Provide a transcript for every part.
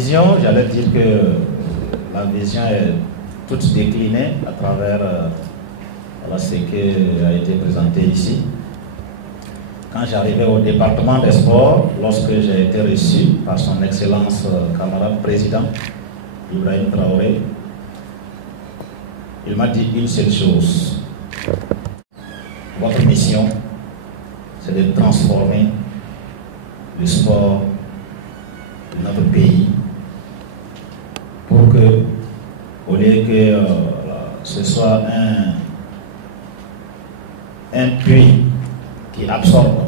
vision, j'allais dire que la vision est toute déclinée à travers voilà, ce qui a été présenté ici. Quand j'arrivais au département des sports, lorsque j'ai été reçu par son excellence camarade président, Ibrahim Traoré, il m'a dit une seule chose. Votre mission, c'est de transformer le sport de notre pays pour que, au lieu que ce soit un puits qui absorbe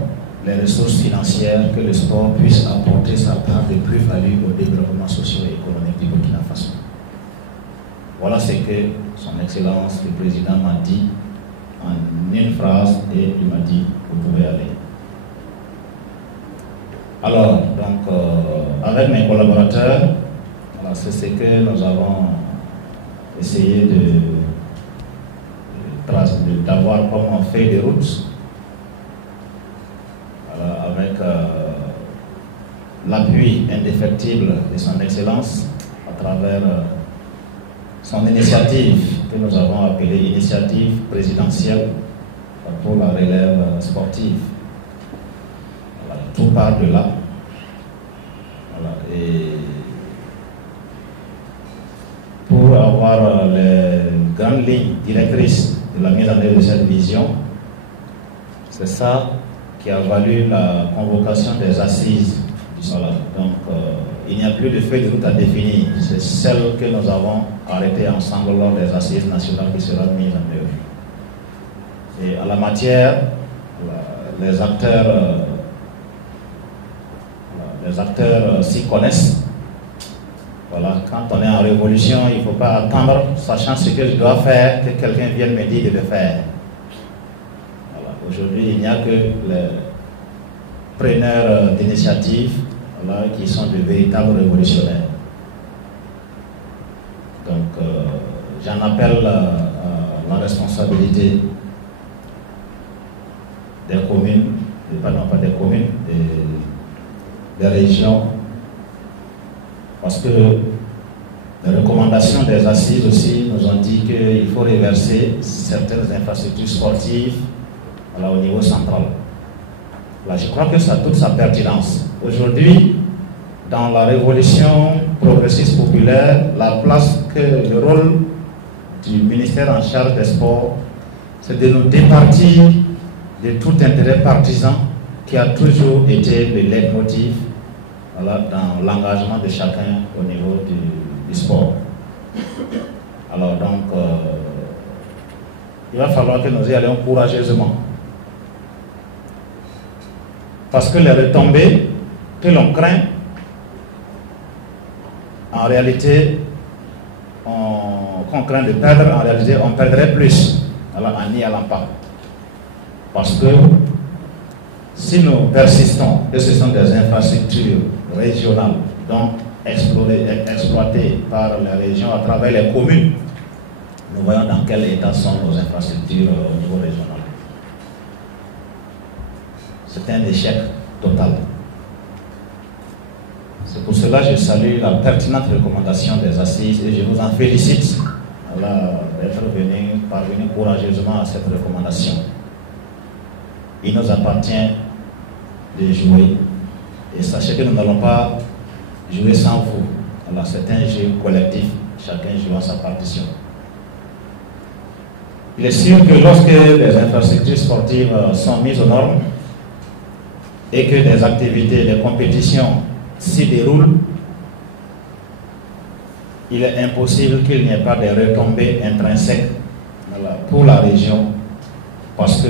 les ressources financières, que le sport puisse apporter sa part de plus-value au développement socio-économique du Burkina Faso. Voilà ce que son Excellence le Président m'a dit en une phrase et il m'a dit vous pouvez aller. Alors, donc, avec mes collaborateurs, voilà, c'est ce que nous avons essayé d'avoir comme on fait des routes, voilà, avec l'appui indéfectible de son Excellence à travers son initiative que nous avons appelée initiative présidentielle pour la relève sportive. Voilà, tout part de là. Voilà, et pour avoir les grandes lignes directrices de la mise en œuvre de cette vision, c'est ça qui a valu la convocation des assises du Salah. Donc, il n'y a plus de feuille de route à définir. C'est celle que nous avons arrêtée ensemble lors des assises nationales qui sera mise en œuvre. Et à la matière, les acteurs s'y connaissent. Voilà, quand on est en révolution, il ne faut pas attendre, sachant ce que je dois faire, que quelqu'un vienne me dire de le faire. Voilà. Aujourd'hui, il n'y a que les preneurs d'initiatives voilà, qui sont de véritables révolutionnaires. Donc, j'en appelle à la responsabilité des communes, pardon, pas des communes, des régions, parce que les recommandations des assises aussi nous ont dit qu'il faut reverser certaines infrastructures sportives voilà, au niveau central. Là, je crois que ça a toute sa pertinence. Aujourd'hui, dans la révolution progressiste populaire, la place que le rôle du ministère en charge des sports, c'est de nous départir de tout intérêt partisan qui a toujours été le leitmotiv voilà, dans l'engagement de chacun au niveau du sport. Alors donc, il va falloir que nous y allions courageusement. Parce que les retombées que l'on craint, en réalité, qu'on craint de perdre, en réalité, on perdrait plus alors, en n'y allant pas. Parce que si nous persistons, et ce sont des infrastructures régionales, donc exploitées par les régions à travers les communes, nous voyons dans quel état sont nos infrastructures au niveau régional. C'est un échec total. C'est pour cela que je salue la pertinente recommandation des assises et je vous en félicite d'être parvenu courageusement à cette recommandation. Il nous appartient de jouer et sachez que nous n'allons pas jouer sans vous. Alors c'est un jeu collectif, chacun jouant sa partition. Il est sûr que lorsque les infrastructures sportives sont mises aux normes et que des activités, des compétitions s'y déroulent, il est impossible qu'il n'y ait pas de retombées intrinsèques pour la région, parce que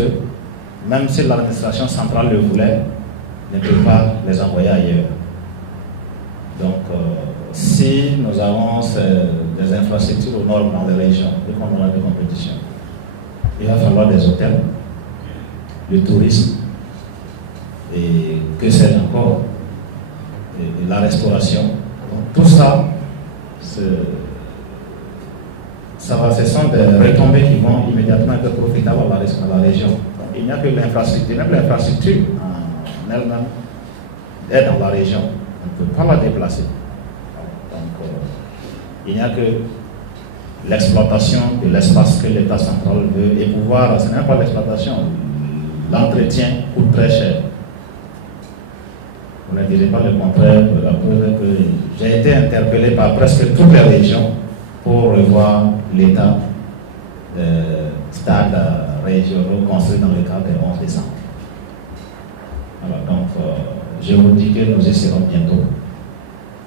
même si l'administration centrale le voulait, ne peut pas les envoyer ailleurs. Donc, si nous avons des infrastructures aux normes dans les régions et qu'on aura des compétitions, il va falloir des hôtels, le tourisme, et que sais-je encore, et la restauration. Donc, tout ça, ce sont des retombées qui vont immédiatement être profitables à la région. Donc, il n'y a que l'infrastructure, même l'infrastructure en elle-même est dans la région. On ne peut pas la déplacer. Il n'y a que l'exploitation de l'espace que l'État central veut et pouvoir, ce n'est pas l'exploitation, l'entretien coûte très cher. Vous ne direz pas le contraire, la preuve est que j'ai été interpellé par presque toutes les régions pour revoir l'état des stades régionaux construits dans le cadre des 11 décembre. Alors donc, je vous dis que nous y serons bientôt,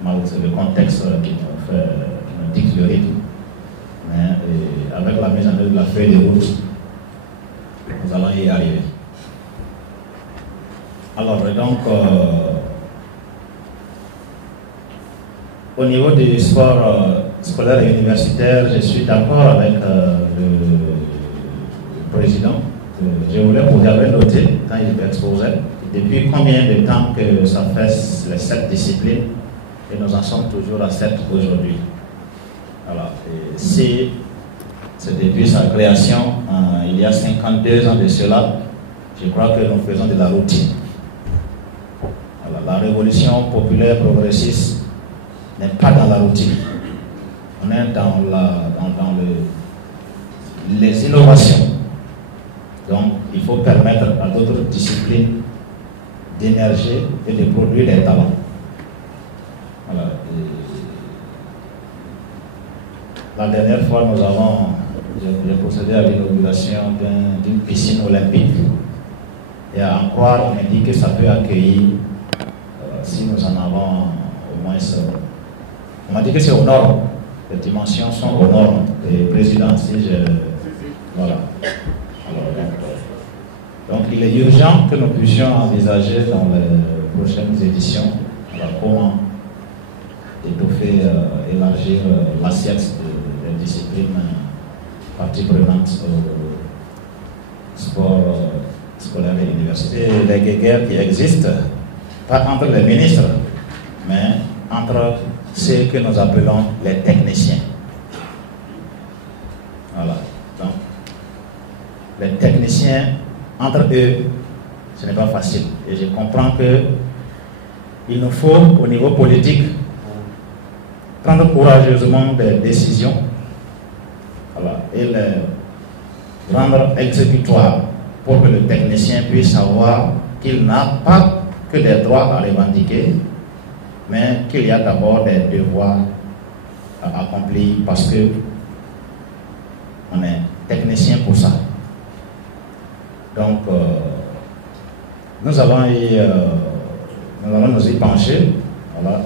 malgré le contexte qui nous dicte le rythme. Mais avec la mise en œuvre de la feuille de route, nous allons y arriver. Alors donc, au niveau du sport scolaire et universitaire, je suis d'accord avec le président. Vous avez noté, quand il exposait, depuis combien de temps que ça fait les 7 disciplines et nous en sommes toujours à 7 aujourd'hui. Alors, si c'est depuis sa création, il y a 52 ans de cela, je crois que nous faisons de la routine. Alors, la révolution populaire progressiste n'est pas dans la routine. On est dans les innovations. Donc, il faut permettre à d'autres disciplines d'émerger et de produire des talents. Voilà. La dernière fois, j'ai procédé à l'inauguration d'une piscine olympique. Et à en croire, on m'a dit que ça peut accueillir, si nous en avons au moins ça. On m'a dit que c'est aux normes. Les dimensions sont aux normes des présidents. Voilà. Donc, il est urgent que nous puissions envisager dans les prochaines éditions comment étoffer, élargir l'assiette des disciplines parties prenantes au sport scolaire et universitaire. Les guéguerres qui existent, pas entre les ministres, mais entre ceux que nous appelons les techniciens. Voilà. Donc, les techniciens, entre eux, ce n'est pas facile. Et je comprends qu'il nous faut, au niveau politique, prendre courageusement des décisions, voilà, et les rendre exécutoires pour que le technicien puisse savoir qu'il n'a pas que des droits à revendiquer, mais qu'il y a d'abord des devoirs à accomplir parce que on est technicien pour ça. Donc, nous allons nous y pencher, voilà,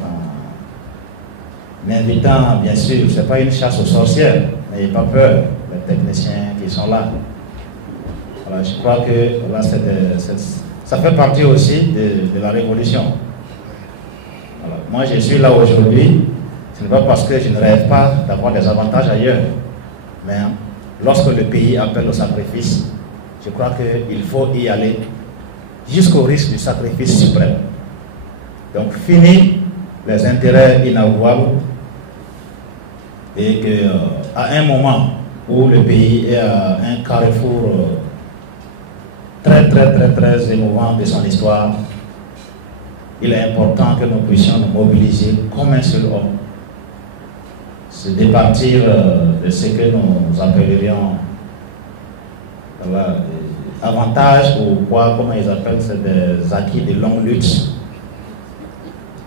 en invitant, bien sûr, ce n'est pas une chasse aux sorcières, n'ayez pas peur, les techniciens qui sont là. Voilà, je crois que voilà, ça fait partie aussi de la révolution. Voilà. Moi, je suis là aujourd'hui, ce n'est pas parce que je ne rêve pas d'avoir des avantages ailleurs, mais lorsque le pays appelle au sacrifice, je crois qu'il faut y aller jusqu'au risque du sacrifice suprême. Donc, fini les intérêts inavouables et qu'à un moment où le pays est à un carrefour très émouvant de son histoire, il est important que nous puissions nous mobiliser comme un seul homme, se départir de ce que nous appellerions avantages ou quoi, comment ils appellent, c'est des acquis de longue lutte.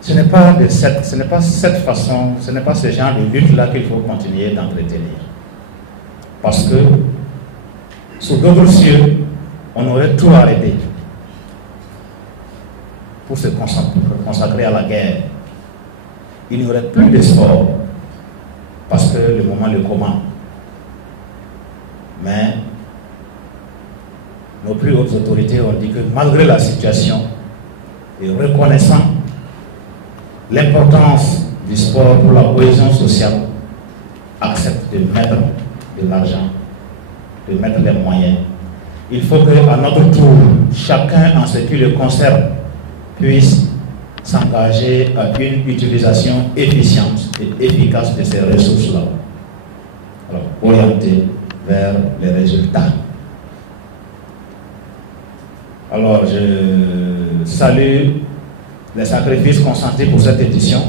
Ce n'est pas cette façon, ce n'est pas ce genre de lutte-là qu'il faut continuer d'entretenir. Parce que sous d'autres cieux, on aurait tout arrêté pour se consacrer à la guerre. Il n'y aurait plus de sport parce que le moment le commande. Mais nos plus hautes autorités ont dit que malgré la situation et reconnaissant l'importance du sport pour la cohésion sociale, acceptent de mettre de l'argent, de mettre les moyens. Il faut qu'à notre tour, chacun en ce qui le concerne puisse s'engager à une utilisation efficiente et efficace de ces ressources-là, orientées vers les résultats. Alors, je salue les sacrifices consentis pour cette édition.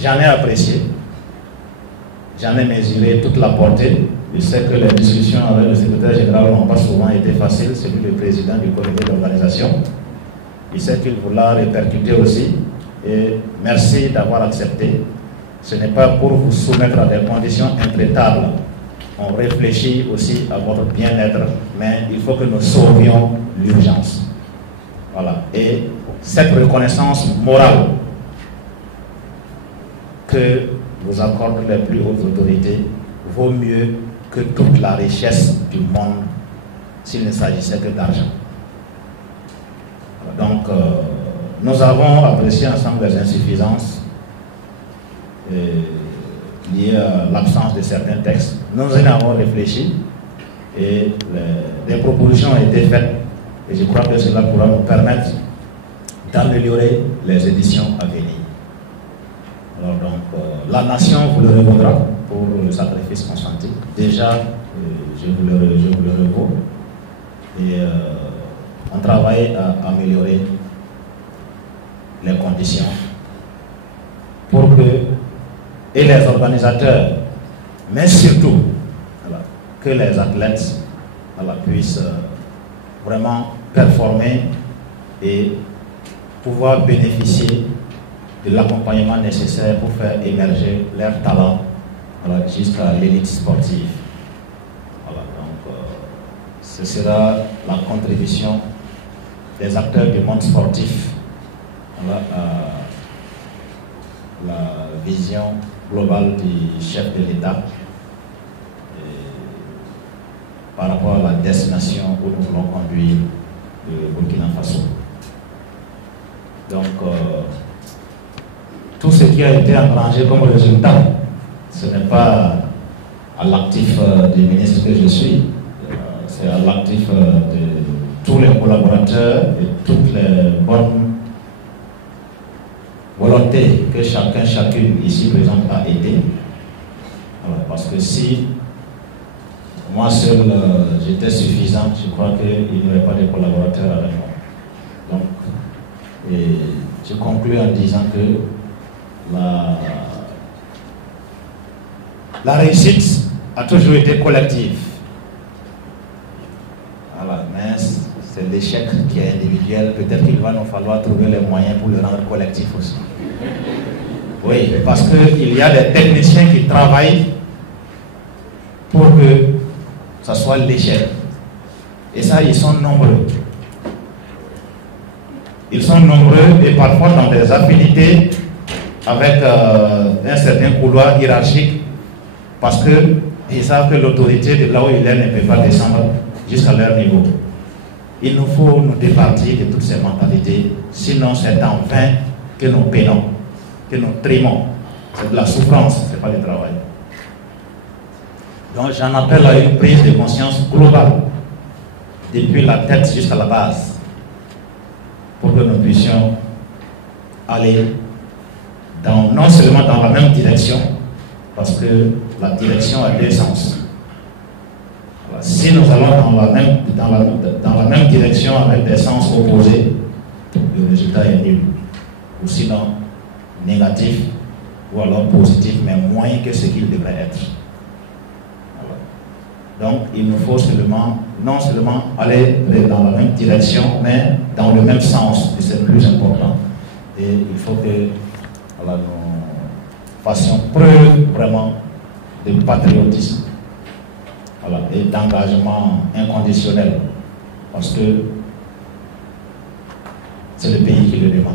J'en ai apprécié. j'en ai mesuré toute la portée. Je sais que les discussions avec le secrétaire général n'ont pas souvent été faciles, celui le président du comité d'organisation. Je sais qu'il voulait répercuter aussi. Et merci d'avoir accepté. Ce n'est pas pour vous soumettre à des conditions intraitables. On réfléchit aussi à votre bien-être, mais il faut que nous sauvions l'urgence. Voilà. Et cette reconnaissance morale que vous accordent les plus hautes autorités vaut mieux que toute la richesse du monde s'il ne s'agissait que d'argent. Donc, nous avons apprécié ensemble les insuffisances liées à l'absence de certains textes. Nous en avons réfléchi et des propositions ont été faites et je crois que cela pourra nous permettre d'améliorer les éditions à venir. Alors donc, la nation vous le revaudra pour le sacrifice consenti. Déjà, je vous le revaux. Et on travaille à améliorer les conditions pour que, et les organisateurs, mais surtout, voilà, que les athlètes voilà, puissent vraiment performer et pouvoir bénéficier de l'accompagnement nécessaire pour faire émerger leurs talents voilà, jusqu'à l'élite sportive. Voilà, donc, ce sera la contribution des acteurs du monde sportif voilà, à la vision globale du chef de l'État par rapport à la destination où nous voulons conduire le Burkina Faso. Donc, tout ce qui a été engrangé comme résultat, ce n'est pas à l'actif du ministre que je suis, c'est à l'actif de tous les collaborateurs et toutes les bonnes volontés que chacune ici présente a aidé. Voilà, parce que si moi seul j'étais suffisant, je crois qu'il n'y aurait pas de collaborateurs avec moi. Donc, et je conclue en disant que la réussite a toujours été collective. Voilà, mais c'est l'échec qui est individuel. Peut-être qu'il va nous falloir trouver les moyens pour le rendre collectif aussi. Oui, parce qu'il y a des techniciens qui travaillent pour que ça soit l'échec. Et ça, ils sont nombreux. Ils sont nombreux et parfois dans des affinités avec un certain couloir hiérarchique parce qu'ils savent que l'autorité de là où il est ne peut pas descendre jusqu'à leur niveau. Il nous faut nous départir de toutes ces mentalités, sinon c'est en vain que nous peinons, que nous trimons. C'est de la souffrance, ce n'est pas du travail. Donc j'en appelle à une prise de conscience globale, depuis la tête jusqu'à la base, pour que nous puissions aller non seulement dans la même direction, parce que la direction a deux sens. Alors, si nous allons dans la même direction avec des sens opposés, le résultat est nul. Ou sinon négatif, ou alors positif, mais moins que ce qu'il devrait être. Donc, il nous faut non seulement aller dans la même direction, mais dans le même sens, et c'est plus important. Et il faut que voilà, nous fassions preuve vraiment de patriotisme voilà, et d'engagement inconditionnel, parce que c'est le pays qui le demande.